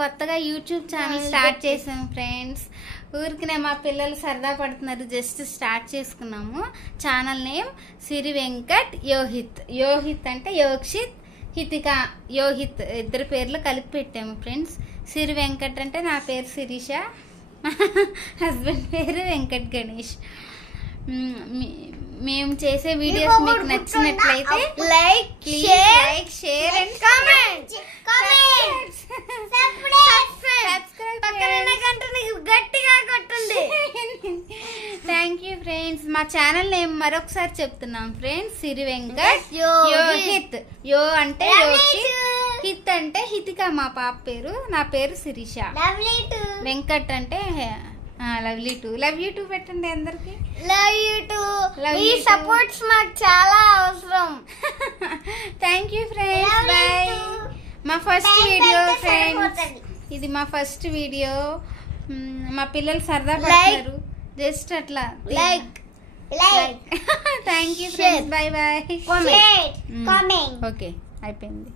కొత్తగా YouTube channel start చేసాం friends. ఊరికినే మా పిల్లలు సరదా పడుతున్నారు, జస్ట్ స్టార్ట్ చేసుకున్నాము. ఛానల్ నేమ్ సిరి వెంకట్ యోహిత్. యోహిత్ అంటే యోక్షిత్, హితిక, యోహిత్ ఇద్దరు పేర్లు కలిపి పెట్టాము ఫ్రెండ్స్. సిరి వెంకట్ అంటే నా పేరు శిరీష, హస్బెండ్ పేరు వెంకట్ గణేష్. మేము చేసే వీడియోస్ మీకు నచ్చినట్లయితే లైక్, షేర్ అండ్ కామెంట్. గట్టిగా కొట్టండి. Thank you friends. మా ఛానల్ నేమ్ మరొకసారి చెప్తున్నాం ఫ్రెండ్స్, సిరి వెంకట్ యోహిత్. యో అంటే యోహిత్, హిత్ అంటే హితిక మా పాప పేరు, నా పేరు శిరీష. వెంకట్ అంటే lovely two. Love you two పెట్టండి అందరికి. Love you two. Me supports మాకు చాలా అవసరం. Thank you friends. బై. మా ఫస్ట్ వీడియో ఫ్రెండ్స్, ఇది మా ఫస్ట్ వీడియో. మా పిల్లలు సరదా పడుతున్నారు, జస్ట్ అట్లా like. Thank you friends. By by. Comment. Okay అయిపోయింది.